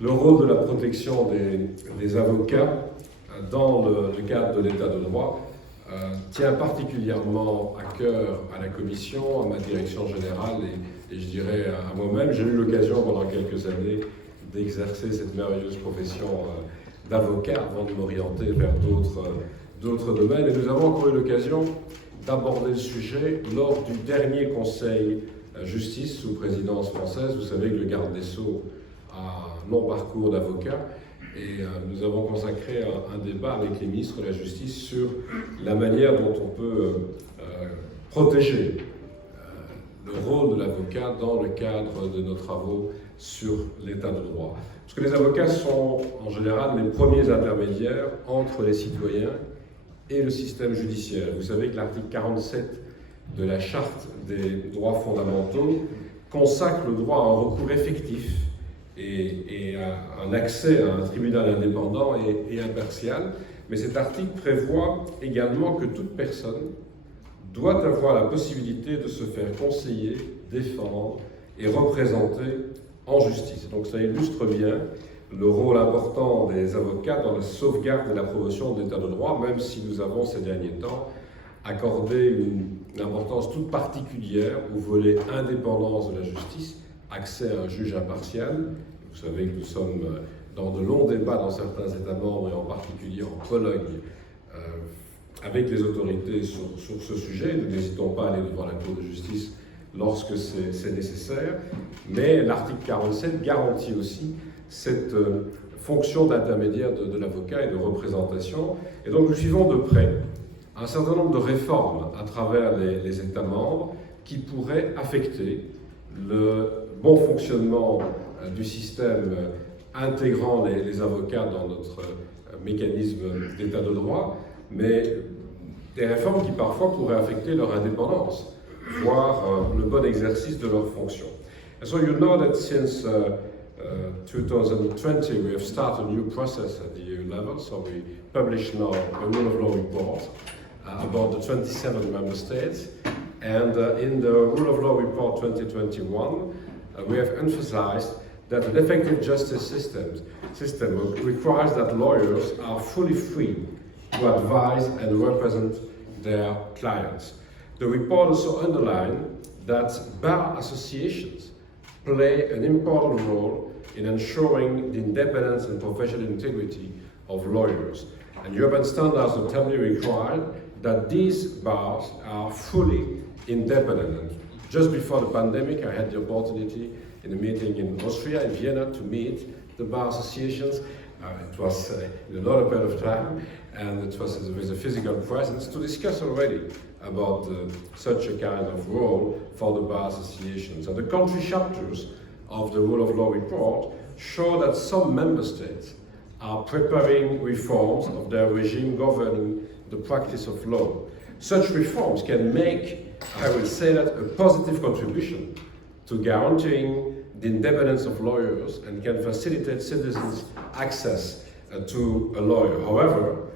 le rôle de la protection des avocats dans le cadre de l'état de droit tient particulièrement à cœur à la Commission, à ma direction générale et je dirais à moi-même. J'ai eu l'occasion pendant quelques années d'exercer cette merveilleuse profession d'avocat avant de m'orienter vers d'autres domaines. Et nous avons encore eu l'occasion d'aborder le sujet lors du dernier Conseil justice sous présidence française. Vous savez que le garde des Sceaux a un long parcours d'avocat et nous avons consacré un débat avec les ministres de la Justice sur la manière dont on peut protéger le rôle de l'avocat dans le cadre de nos travaux sur l'état de droit. Parce que les avocats sont en général les premiers intermédiaires entre les citoyens et le système judiciaire. Vous savez que l'article 47 de la Charte des droits fondamentaux consacre le droit à un recours effectif et à un accès à un tribunal indépendant et impartial. Mais cet article prévoit également que toute personne doit avoir la possibilité de se faire conseiller, défendre et représenter en justice. Donc ça illustre bien le rôle important des avocats dans la sauvegarde et la promotion de l'état de droit, même si nous avons ces derniers temps accordé une importance toute particulière au volet indépendance de la justice, accès à un juge impartial. Vous savez que nous sommes dans de longs débats dans certains États membres et en particulier en Pologne avec les autorités sur ce sujet. Nous n'hésitons pas à aller devant la Cour de justice lorsque c'est nécessaire, mais l'article 47 garantit aussi cette fonction d'intermédiaire de l'avocat et de représentation. Et donc nous suivons de près un certain nombre de réformes à travers les États membres qui pourraient affecter le bon fonctionnement du système intégrant les avocats dans notre mécanisme d'état de droit, mais des réformes qui parfois pourraient affecter leur indépendance, voire le bon exercice de leurs fonctions. And so you know that since 2020 we have started a new process at the EU level, so we publish now a rule of law report about the 27 member states, and in the rule of law report 2021 we have emphasized that an effective justice system requires that lawyers are fully free to advise and represent their clients. The report also underlined that bar associations play an important role in ensuring the independence and professional integrity of lawyers. And European standards notably require that these bars are fully independent. And just before the pandemic, I had the opportunity in a meeting in Austria, in Vienna, to meet the bar associations. It was in another period of time, and it was with a physical presence to discuss already about such a kind of role for the bar associations. And the country chapters of the Rule of Law report show that some member states are preparing reforms of their regime governing the practice of law. Such reforms can make, I will say that, a positive contribution to guaranteeing the independence of lawyers and can facilitate citizens' access to a lawyer. However,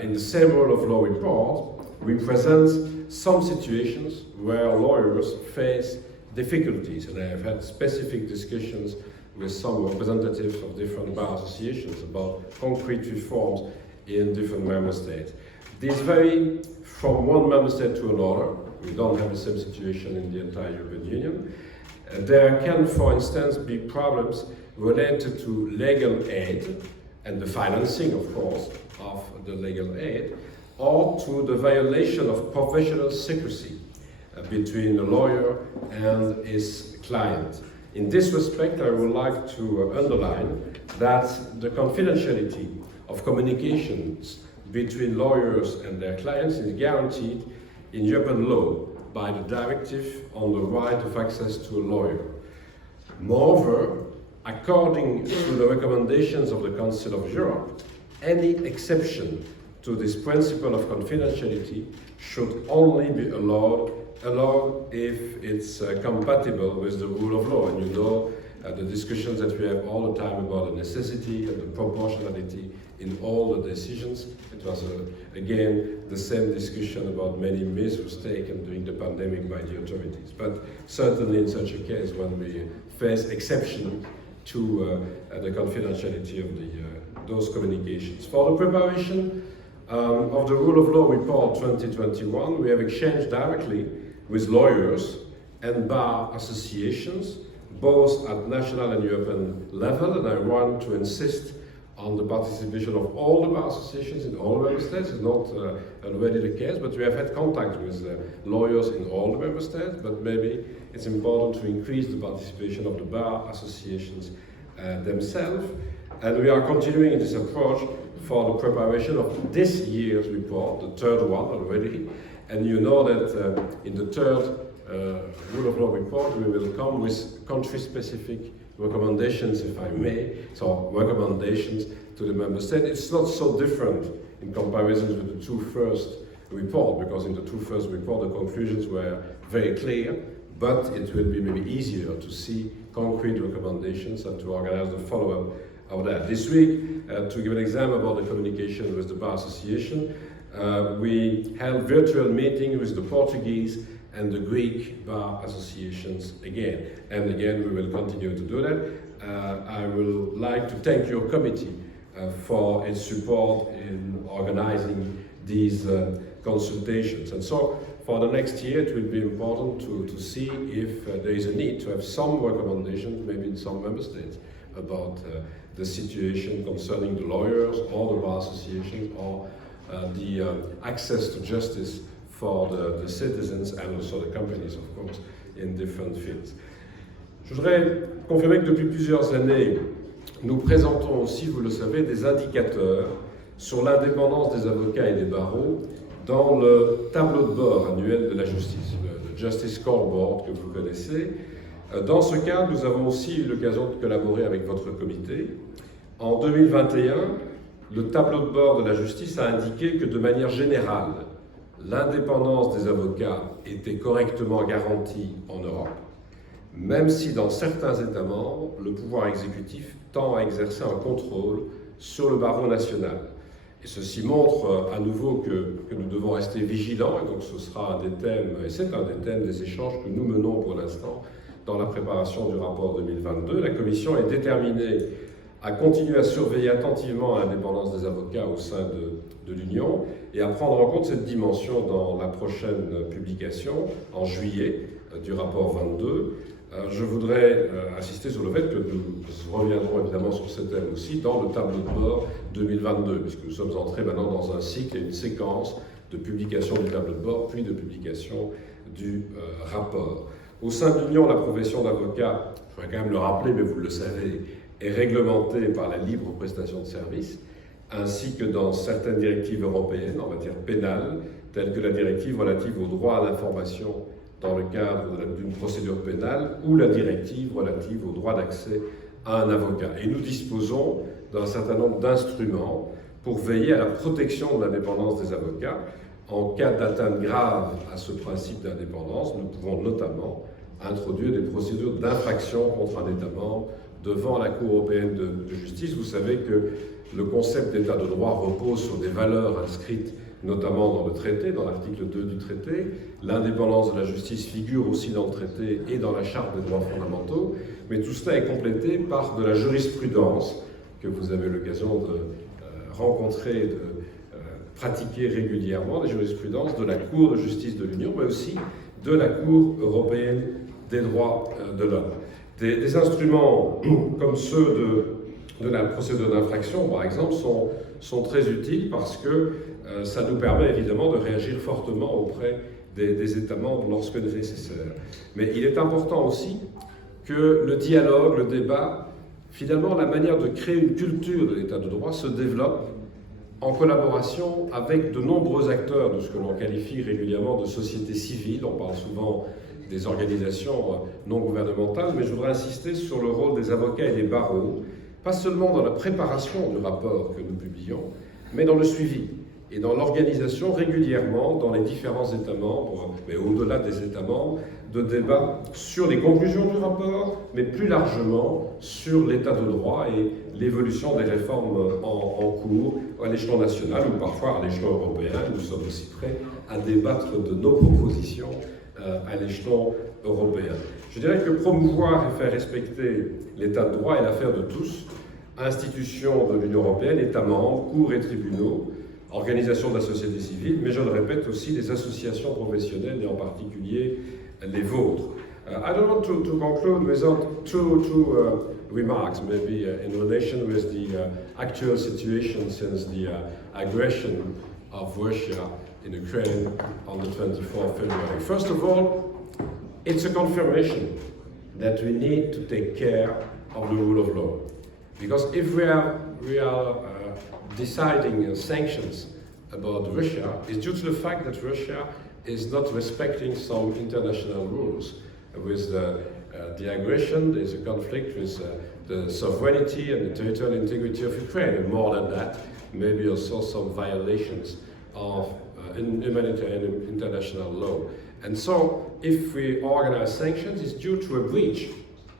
in the same Rule of Law report, we present some situations where lawyers face difficulties, and I have had specific discussions with some representatives of different bar associations about concrete reforms in different member states. These vary from one member state to another. We don't have the same situation in the entire European Union. There can, for instance, be problems related to legal aid and the financing, of course, of the legal aid, or to the violation of professional secrecy between the lawyer and his client. In this respect, I would like to underline that the confidentiality of communications between lawyers and their clients is guaranteed in European law by the Directive on the Right of Access to a Lawyer. Moreover, according to the recommendations of the Council of Europe, any exception to this principle of confidentiality should only be allowed if it's compatible with the rule of law. And you know the discussions that we have all the time about the necessity and the proportionality in all the decisions. It was, again, the same discussion about many measures taken during the pandemic by the authorities. But certainly in such a case, when we face exceptions to the confidentiality of those communications. For the preparation of the Rule of Law Report 2021, we have exchanged directly with lawyers and bar associations, both at national and European level, and I want to insist on the participation of all the bar associations in all member states. It's not already the case, but we have had contact with lawyers in all the member states, but maybe it's important to increase the participation of the bar associations themselves. And we are continuing in this approach for the preparation of this year's report, the third one already. And you know that in the third Rule of Law report, we will come with country-specific recommendations, if I may, so recommendations to the member state. It's not so different in comparison with the two first reports, because in the two first reports the conclusions were very clear, but it will be maybe easier to see concrete recommendations and to organize the follow-up of that. This week, to give an example about the communication with the Bar Association, we held virtual meeting with the Portuguese and the Greek bar associations again. And again, we will continue to do that. I would like to thank your committee for its support in organizing these consultations. And so, for the next year, it will be important to see if there is a need to have some recommendations, maybe in some member states, about the situation concerning the lawyers or the bar associations or the access to justice for the citizens and also the companies, of course, in different fields. Je voudrais confirmer que depuis plusieurs années, nous présentons aussi, vous le savez, des indicateurs sur l'indépendance des avocats et des barreaux dans le tableau de bord annuel de la justice, le Justice Scoreboard que vous connaissez. Dans ce cadre, nous avons aussi eu l'occasion de collaborer avec votre comité. En 2021, le tableau de bord de la justice a indiqué que de manière générale, l'indépendance des avocats était correctement garantie en Europe, même si dans certains États membres, le pouvoir exécutif tend à exercer un contrôle sur le barreau national. Et ceci montre à nouveau que nous devons rester vigilants, et donc ce sera un des thèmes, et c'est un des thèmes des échanges que nous menons pour l'instant dans la préparation du rapport 2022. La Commission est déterminée à continuer à surveiller attentivement l'indépendance des avocats au sein de l'Union et à prendre en compte cette dimension dans la prochaine publication, en juillet, du rapport 22. Je voudrais insister sur le fait que nous reviendrons évidemment sur ce thème aussi dans le tableau de bord 2022, puisque nous sommes entrés maintenant dans un cycle et une séquence de publication du tableau de bord, puis de publication du rapport. Au sein de l'Union, la profession d'avocat, je voudrais quand même le rappeler, mais vous le savez, est réglementée par la libre prestation de services, ainsi que dans certaines directives européennes en matière pénale, telles que la directive relative au droit à l'information dans le cadre d'une procédure pénale ou la directive relative au droit d'accès à un avocat. Et nous disposons d'un certain nombre d'instruments pour veiller à la protection de l'indépendance des avocats. En cas d'atteinte grave à ce principe d'indépendance, nous pouvons notamment introduire des procédures d'infraction contre un État membre devant la Cour européenne de justice. Vous savez que le concept d'État de droit repose sur des valeurs inscrites notamment dans le traité, dans l'article 2 du traité. L'indépendance de la justice figure aussi dans le traité et dans la Charte des droits fondamentaux, mais tout cela est complété par de la jurisprudence que vous avez l'occasion de rencontrer et de pratiquer régulièrement, des jurisprudences de la Cour de justice de l'Union, mais aussi de la Cour européenne des droits de l'homme. Des instruments comme ceux de la procédure d'infraction, par exemple, sont très utiles parce que ça nous permet évidemment de réagir fortement auprès des États membres lorsque nécessaire. Mais il est important aussi que le dialogue, le débat, finalement la manière de créer une culture de l'État de droit se développe en collaboration avec de nombreux acteurs de ce que l'on qualifie régulièrement de société civile. On parle souvent des organisations non gouvernementales, mais je voudrais insister sur le rôle des avocats et des barreaux, pas seulement dans la préparation du rapport que nous publions, mais dans le suivi et dans l'organisation régulièrement dans les différents États membres, mais au-delà des États membres, de débats sur les conclusions du rapport, mais plus largement sur l'état de droit et l'évolution des réformes en cours à l'échelon national ou parfois à l'échelon européen. Nous sommes aussi prêts à débattre de nos propositions à l'échelon européen. Je dirais que promouvoir et faire respecter l'état de droit est l'affaire de tous, institutions de l'Union européenne, États membres, cours et tribunaux, organisations de la société civile, mais je le répète aussi des associations professionnelles et en particulier les vôtres. I don't want to conclude without two remarks, maybe in relation with the actual situation since the aggression of Russia in Ukraine on the 24th of February. First of all, it's a confirmation that we need to take care of the rule of law. Because if we are deciding sanctions about Russia, it's due to the fact that Russia is not respecting some international rules. With the aggression, there's a conflict with the sovereignty and the territorial integrity of Ukraine, and more than that, maybe also some violations of humanitarian international law. And so, if we organize sanctions, it's due to a breach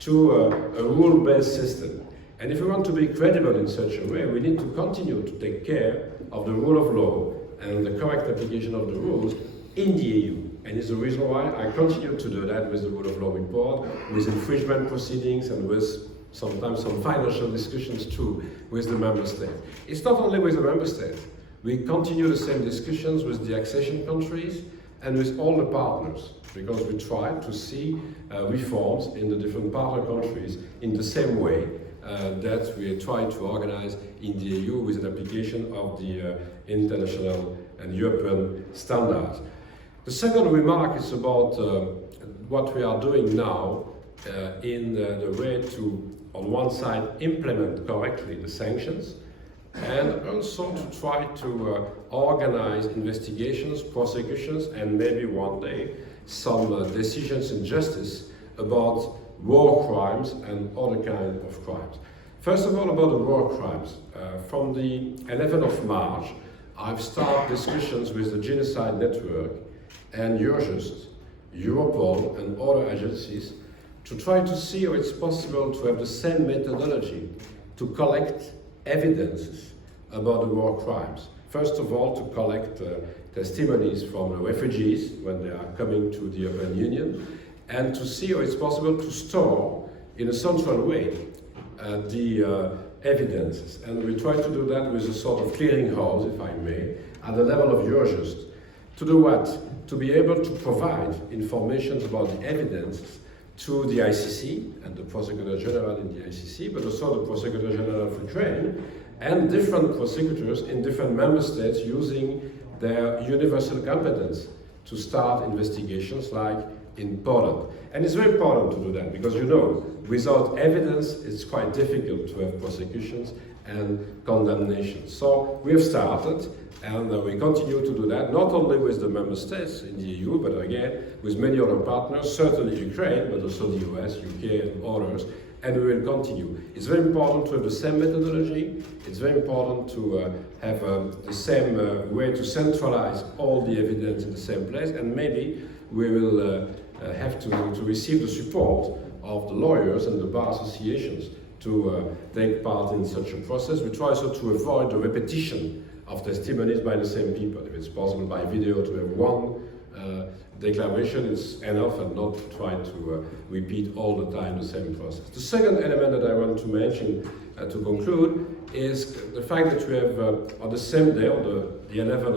to a rule-based system. And if we want to be credible in such a way, we need to continue to take care of the rule of law and the correct application of the rules in the EU. And it's the reason why I continue to do that with the rule of law report, with infringement proceedings, and with sometimes some financial discussions too with the member states. It's not only with the member states. We continue the same discussions with the accession countries and with all the partners, because we try to see reforms in the different partner countries in the same way that we try to organize in the EU with an application of the international and European standards. The second remark is about what we are doing now in the way to, on one side, implement correctly the sanctions, and also to try to organize investigations, prosecutions, and maybe one day some decisions in justice about war crimes and other kinds of crimes. First of all, about the war crimes. From the 11th of March, I've started discussions with the Genocide Network and Eurojust, Europol and other agencies to try to see how it's possible to have the same methodology to collect evidences about the war crimes. First of all, to collect testimonies from the refugees when they are coming to the European Union, and to see how it's possible to store in a central way the evidences. And we try to do that with a sort of clearinghouse, if I may, at the level of Eurojust. To do what? To be able to provide information about the evidence to the ICC and the Prosecutor General in the ICC, but also the Prosecutor General of Ukraine and different prosecutors in different member states using their universal competence to start investigations like in Poland. And it's very important to do that because, you know, without evidence it's quite difficult to have prosecutions and condemnations. So we have started, and we continue to do that, not only with the member states in the EU, but again with many other partners, certainly Ukraine, but also the US, UK and others, and we will continue. It's very important to have the same methodology. It's very important to have the same way to centralize all the evidence in the same place, and maybe we will have to receive the support of the lawyers and the bar associations to take part in such a process. We try also to avoid the repetition of testimonies by the same people. If it's possible by video to have one declaration, it's enough, and not try to repeat all the time the same process. The second element that I want to mention to conclude is the fact that we have on the same day, on the 11th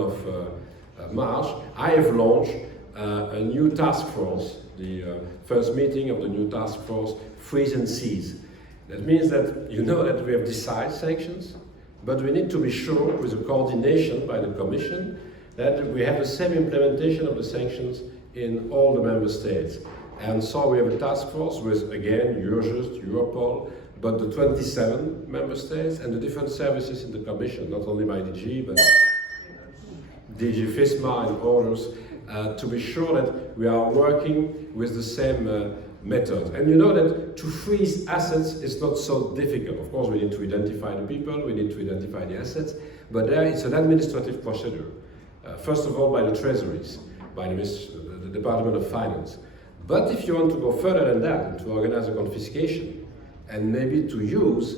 of March, I have launched a new task force, the first meeting of the new task force, Freeze and Seize. That means that you know that we have decided sanctions, but we need to be sure, with a coordination by the Commission, that we have the same implementation of the sanctions in all the member states. And so we have a task force with, again, Eurojust, Europol, but the 27 member states and the different services in the Commission, not only by DG, but DG FISMA and others, to be sure that we are working with the same method. And you know that to freeze assets is not so difficult. Of course, we need to identify the people, we need to identify the assets, but there it's an administrative procedure. First of all, by the treasuries, by the Department of Finance. But if you want to go further than that and to organize a confiscation and maybe to use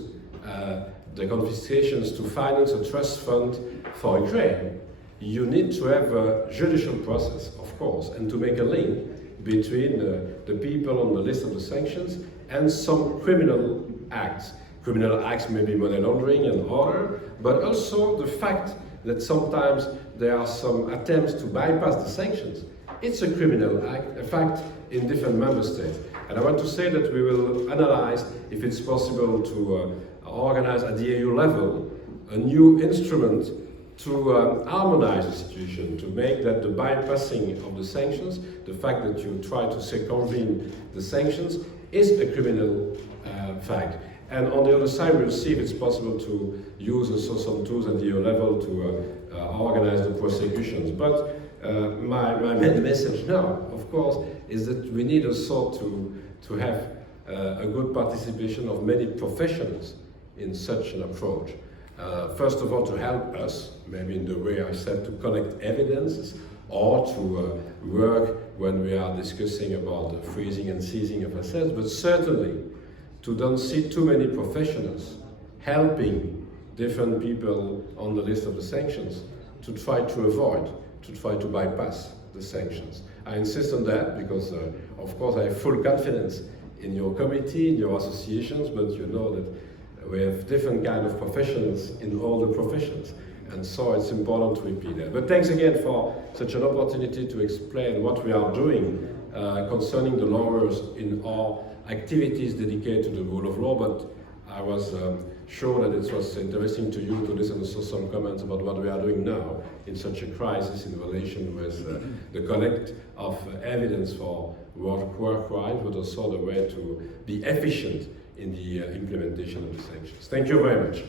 the confiscations to finance a trust fund for Ukraine, you need to have a judicial process, of course, and to make a link between the people on the list of the sanctions and some criminal acts. Criminal acts may be money laundering and other, but also the fact that sometimes there are some attempts to bypass the sanctions. It's a criminal act, a fact in different member states. And I want to say that we will analyze if it's possible to organize at the EU level a new instrument to harmonize the situation, to make that the bypassing of the sanctions, the fact that you try to circumvent the sanctions, is a criminal fact. And on the other side, we'll see if it's possible to use also some tools at the EU level to organize the prosecutions. But my main message now, of course, is that we need also to have a good participation of many professionals in such an approach. First of all, to help us, maybe in the way I said, to collect evidences, or to work when we are discussing about the freezing and seizing of assets, but certainly to don't see too many professionals helping different people on the list of the sanctions to try to avoid, to try to bypass the sanctions. I insist on that because, of course, I have full confidence in your committee, in your associations, but you know that we have different kind of professionals in all the professions. And so it's important to repeat that. But thanks again for such an opportunity to explain what we are doing concerning the lawyers in our activities dedicated to the rule of law. But I was sure that it was interesting to you to listen to some comments about what we are doing now in such a crisis in relation with the collect of evidence for war crimes, but also the way to be efficient in the implementation of the sanctions. Thank you very much.